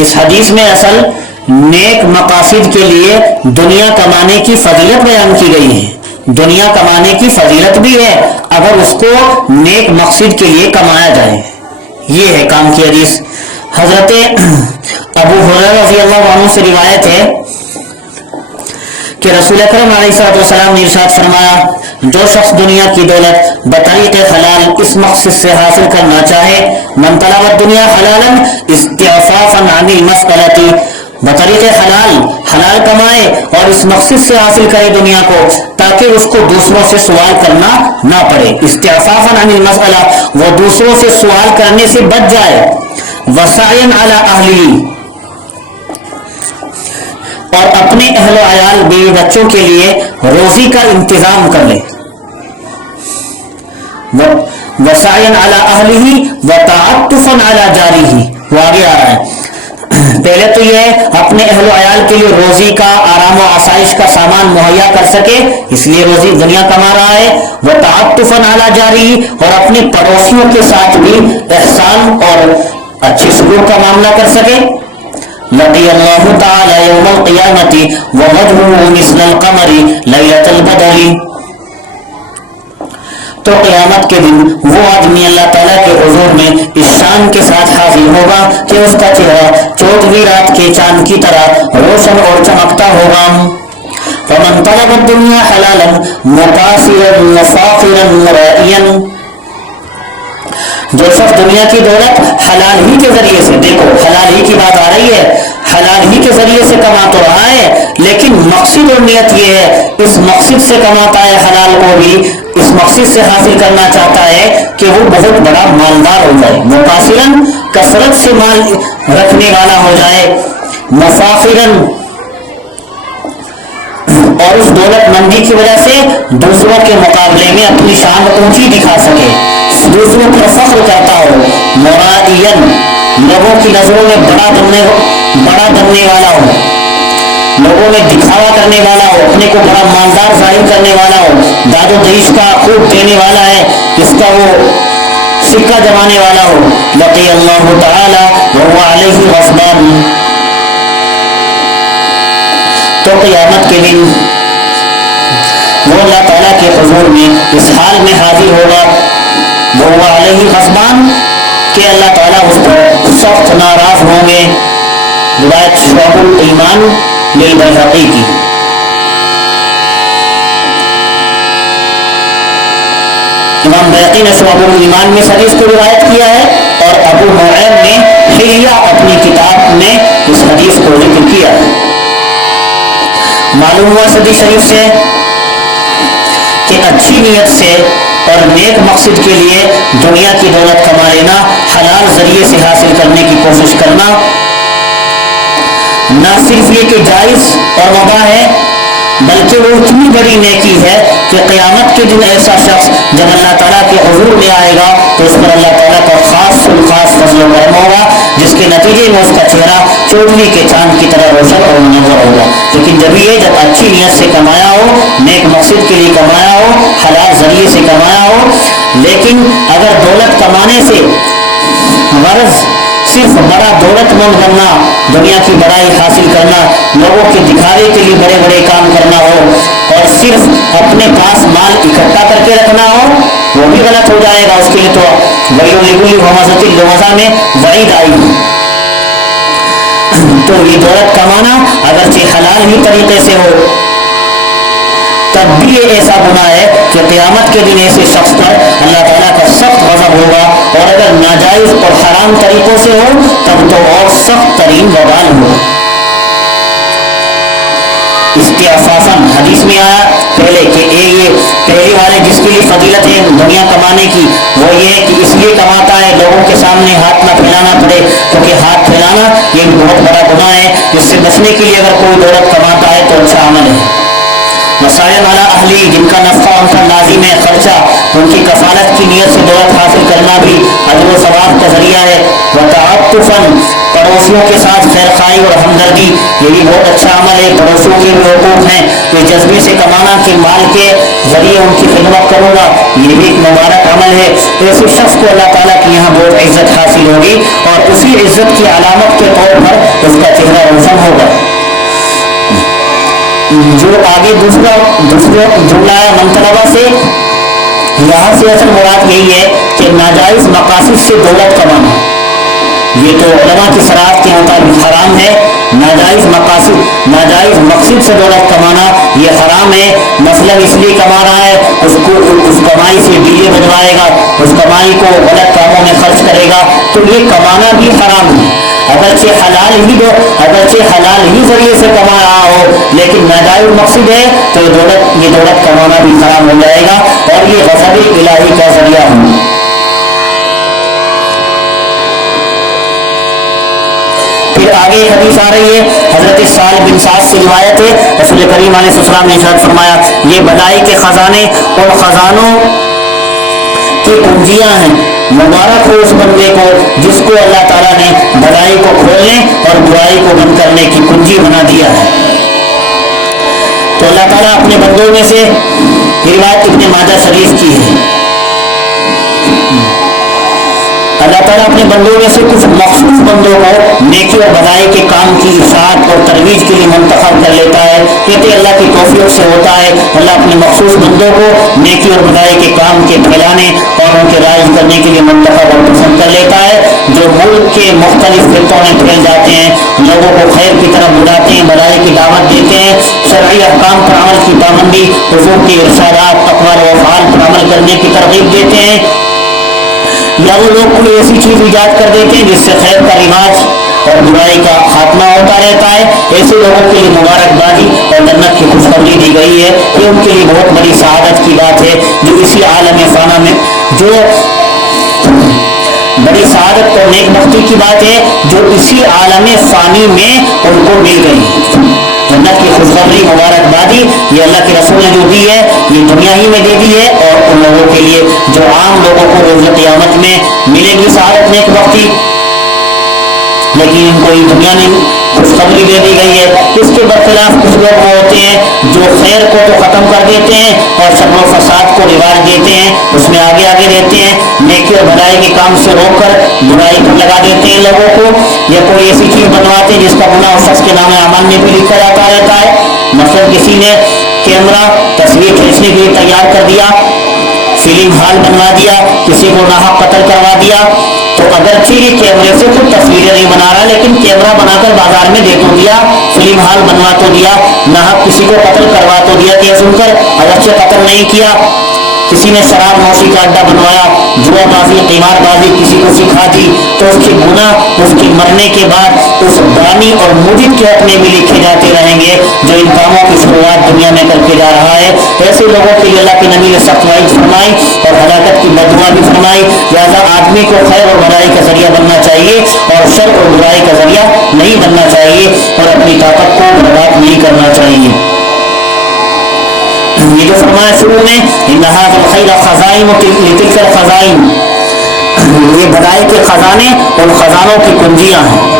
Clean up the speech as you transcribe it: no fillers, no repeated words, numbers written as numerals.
اس حدیث میں اصل نیک مقاصد کے لیے دنیا کمانے کی فضیلت بیان کی گئی ہے۔ دنیا کمانے کی فضیلت بھی ہے اگر اس کو نیک مقصد کے لیے کمایا جائے، یہ ہے کام کی حدیث۔ حضرت ابو ہریرہ رضی اللہ عنہ سے روایت ہے کہ رسول اکرم علیہ السلام نے ارشاد فرمایا، جو شخص دنیا کی دولت بطریق حلال اس مقصد سے حاصل کرنا چاہے، من طلب الدنیا حلالا استعفافا عن المسألة، بطریق حلال کمائے اور اس مقصد سے حاصل کرے دنیا کو تاکہ اس کو دوسروں سے سوال کرنا نہ پڑے، استعفافا عن المسألہ، وہ دوسروں سے سوال کرنے سے بچ جائے، وسعیا علی اہلہ، اور اپنے اہل و عیال بیوی بچوں کے لیے روزی کا انتظام کر لے، وسعیا علی اہلہ وتعطفا علی جارہ، وہ آگے آ رہا ہے۔ پہلے تو یہ اپنے اہل و عیال کے لیے روزی کا، آرام و آسائش کا سامان مہیا کر سکے، اس لیے روزی دنیا کما رہا ہے، وتعطفا علی جارہ، اور اپنے پڑوسیوں کے ساتھ بھی احسان اور اچھی سلوک کا معاملہ کر سکے۔ لقی اللہ تعالی یوم القیامت ووجهه مثل القمر لیلۃ البدر، تو قیامت کے دن وہ آدمی اللہ تعالیٰ کے حضور میں اس شان کے ساتھ حاضر ہوگا کہ اس کا چہرہ 14ویں رات کے چاند کی طرح روشن اور چمکتا ہوگا۔ فمن طلب الدنیا حلالا مکاسرا وفاخرا مرائیا، جو شخص دنیا کی دولت حلال ہی کے ذریعے سے، دیکھو حلال ہی کی بات آ رہی ہے، حلال ہی کے ذریعے سے کما تو رہا ہے، لیکن مقصد اور نیت یہ ہے، اس مقصد سے کماتا ہے حلال کو بھی، اس مقصد سے حاصل کرنا چاہتا ہے کہ وہ بہت بڑا مالدار ہو جائے، مقاصرن کثرت سے مال رکھنے والا ہو جائے، مفاخرن، اور اس دولت مندی کی وجہ سے دوسروں کے مقابلے میں اپنی شان اونچی دکھا سکے، دوسروں پر فخر کرتا ہو، مرائین، لوگوں کی نظروں میں بڑا بننے والا ہو، لوگوں میں دکھاوا کرنے والا ہو، اپنے کو بڑا مالدار ظاہر کرنے والا ہو، داد و دہیش کا خوب دینے والا ہے، اس کا وہ سکہ جمانے والا ہو، لقی اللہ تعالی وهو علیہ غضبان، تو قیامت کے دن وہ اللہ تعالیٰ کے حضور میں اس حال میں حاضر ہوگا، وهو علیہ غضبان، کہ اللہ تعالیٰ اس پر سخت ناراض ہوں گے۔ روایت شعب الایمان للبیہقی کی۔ امام بیہقی نے شعب الایمان میں اس حدیث کو روایت کیا ہے، اور ابو نعیم نے حلیہ اپنی کتاب میں اس حدیث کو ذکر کیا ہے۔ معلوم ہوا حدیث شریف سے کہ اچھی نیت سے اور نیک مقصد کے لیے دنیا کی دولت کما لینا، حلال ذریعے سے حاصل کرنے کی کوشش کرنا، نہ صرف یہ کہ جائز اور مباح ہے، بلکہ وہ اتنی بڑی نیکی ہے کہ قیامت کے دن ایسا شخص جب اللہ تعالیٰ کے حضور میں آئے گا تو اس پر اللہ تعالیٰ کا خاص فضل و کرم ہوگا، جس کے نتیجے میں اس کا چہرہ 14ویں کے چاند کی طرح روشن اور منور ہوگا۔ لیکن جب اچھی نیت سے کمایا ہو، نیک مقصد کے لیے کمایا ہو، حلال ذریعے سے کمایا ہو، لیکن اگر دولت کمانے سے غرض صرف بڑا دولت مند بننا، دنیا کی بڑائی حاصل کرنا، لوگوں کے دکھاوے کے لیے بڑے بڑے کام کرنا ہو، اور صرف اپنے پاس مال اکٹھا کر کے رکھنا ہو، وہ بھی غلط ہو جائے گا۔ اس کے لیے تو ویل لکل ہمزۃ اللمزہ میں وعید آئی ہے۔ تو یہ دولت کمانا اگرچہ حلال ہی طریقے سے ہو، تب بھی یہ ایسا گناہ ہے کہ قیامت کے دن ایسے شخص پر اللہ تعالیٰ کا سخت غضب ہوگا، اور اگر ناجائز اور حرام طریقوں سے ہو تب تو اور سخت ترین وبال ہو۔ استعفافاً حدیث میں آیا پہلے کہ یہ پہلے والے جس کے لیے فضیلت ہے دنیا کمانے کی، وہ یہ ہے کہ اس لیے کماتا ہے لوگوں کے سامنے ہاتھ نہ پھیلانا پڑے، کیونکہ ہاتھ پھیلانا یہ بہت بڑا گناہ ہے۔ اس سے بچنے کے لیے اگر کوئی دولت کماتا ہے تو اچھا عمل ہے۔ مسائل والا اہلی، جن کا نفع ان کا لازم ہے، خرچہ ان کی کفالت کی نیت سے دولت حاصل کرنا بھی اجر و ثواب کا ذریعہ ہے۔ وتعطفاً، پڑوسیوں کے ساتھ خیر خواہی اور ہمدردی، یہ بھی بہت اچھا عمل ہے۔ پڑوسیوں کے بھی حقوق ہیں، یہ جذبے سے کمانا کہ مال کے ذریعے ان کی خدمت کروں گا، یہ بھی ایک مبارک عمل ہے۔ ایسے شخص کو اللہ تعالیٰ کی یہاں بہت عزت حاصل ہوگی، اور اسی عزت کی علامت کے طور پر اس کا چہرہ روشن ہوگا. جو آگے دوسرا جملہ ہے منطلبہ سے، یہاں سے اصل مراد یہی ہے کہ ناجائز مقاصد سے دولت کمانا. یہ تو علماء کی صراحت کے مطابق حرام ہے. ناجائز مقصد سے دولت کمانا یہ حرام ہے. مثلا اس لیے کما رہا ہے اس کمائی سے ڈیجے بنوائے گا، اس کمائی کو غلط کاموں میں خرچ کرے گا، تو یہ کمانا بھی حرام ہے. اگرچہ حلال ہی ذریعے سے کما رہا ہو، لیکن ناجائز مقصد ہے تو یہ دولت کمانا بھی حرام ہو جائے گا اور یہ غضب الہی کا ذریعہ ہے. پھر آگے حدیث آ رہی ہے، حضرت سہل بن سعد سے روایت ہے، رسول کریم علیہ السلام نے ارشاد فرمایا یہ بھلائی کے خزانے اور خزانوں کی کنجیاں ہیں. مبارک ہو اس بندے کو جس کو اللہ تعالیٰ نے بھلائی کو کھولنے اور برائی کو بند کرنے کی کنجی بنا دیا ہے. تو اللہ تعالیٰ اپنے بندوں میں سے روایت ابن ماجہ شریف کی ہے، اللہ تعالیٰ اپنے بندوں میں سے کچھ مخصوص بندوں کو نیکی اور بھلائی کے کام کی اشاعت اور ترویج کے لیے منتخب کر لیتا ہے. کہتے اللہ کی توفیق سے ہوتا ہے. اللہ اپنے مخصوص بندوں کو نیکی اور بھلائی کے کام کے پھیلانے اور ان کے رائج کرنے کے لیے منتخب اور پسند کر لیتا ہے. جو ملک کے مختلف خطوں میں پھیل جاتے ہیں، لوگوں کو خیر کی طرف بلاتے ہیں، بھلائی کی دعوت دیتے ہیں، شرعی احکام پر عمل کی پابندی، حضور کی ارشادات، اقوال و افعال پر عمل کرنے کی ترغیب دیتے ہیں، یا وہ لوگ کوئی ایسی چیز ایجاد کر دیتے ہیں جس سے خیر کا رواج اور برائی کا خاتمہ ہوتا رہتا ہے. ایسے لوگوں کے لیے مبارکبادی اور جنت کی خوشخبری دی گئی ہے. یہ ان کے لیے بہت بڑی سعادت کی بات ہے جو اسی عالم فانی میں، جو بڑی سعادت اور نیک بختی کی بات ہے جو اسی عالم فانی میں ان کو مل گئی. جنت کی خوشخبری، مبارکبادی یہ اللہ کے رسول نے جو دی ہے یہ دنیا ہی میں دے دی ہے، اور ان لوگوں کے لیے جو عام لوگوں کو روز قیامت میں ملے گی سعادت نیک بختی، لیکن ان کو یہ دنیا میں خوشخبری دے دی گئی ہے. اس کے برخلاف کچھ لوگ ہوتے ہیں جو خیر کو تو ختم کر دیتے ہیں اور شر و فساد کو رواج دیتے ہیں، اس میں آگے رہتے ہیں، نیکی اور بھلائی کے کام سے روک کر برائی پر لگا دیتے ہیں لوگوں کو، یا کوئی ایسی چیز بنواتے ہیں جس کا گناہ اس شخص کے نام اعمال میں بھی لکھا جاتا رہتا ہے. مثلا کسی نے کیمرہ تصویر کھینچنے کے لیے تیار کر دیا، فلم ہال بنوا دیا، کسی کو ناحق قتل کروا دیا، تو اگرچہ یہ کیمرے سے خود تصویریں نہیں بنا رہا، لیکن کیمرہ بنا کر بازار میں دے تو دیا، فلم ہال بنوا تو دیا، ناحق کسی کو قتل کروا تو دیا کہ سن کر، اگرچہ قتل نہیں کیا. کسی نے شراب نوشی کا اڈا بنوایا، جوا بازی، قمار بازی کسی کو سکھا دی، تو اس کے گناہ اس کے مرنے کے بعد اس بانی اور مجد کے حق میں بھی لکھے جاتے رہیں گے جو ان کاموں کی شروعات دنیا میں کر کے جا رہا ہے. ایسے لوگوں کے لیے اللہ کے نبی نے سخت وعید فرمائی اور ہلاکت کی بددعا بھی فرمائی. لہٰذا آدمی کو خیر اور بھلائی کا ذریعہ بننا چاہیے اور شر اور برائی کا ذریعہ نہیں بننا چاہیے، اور اپنی طاقت کو برباد نہیں کرنا چاہیے. یہ جو فرمایا شروع میں ان هذا الخير خزائن لتلك الخزائن، یہ بھلائی کے خزانے اور خزانوں کی کنجیاں ہیں.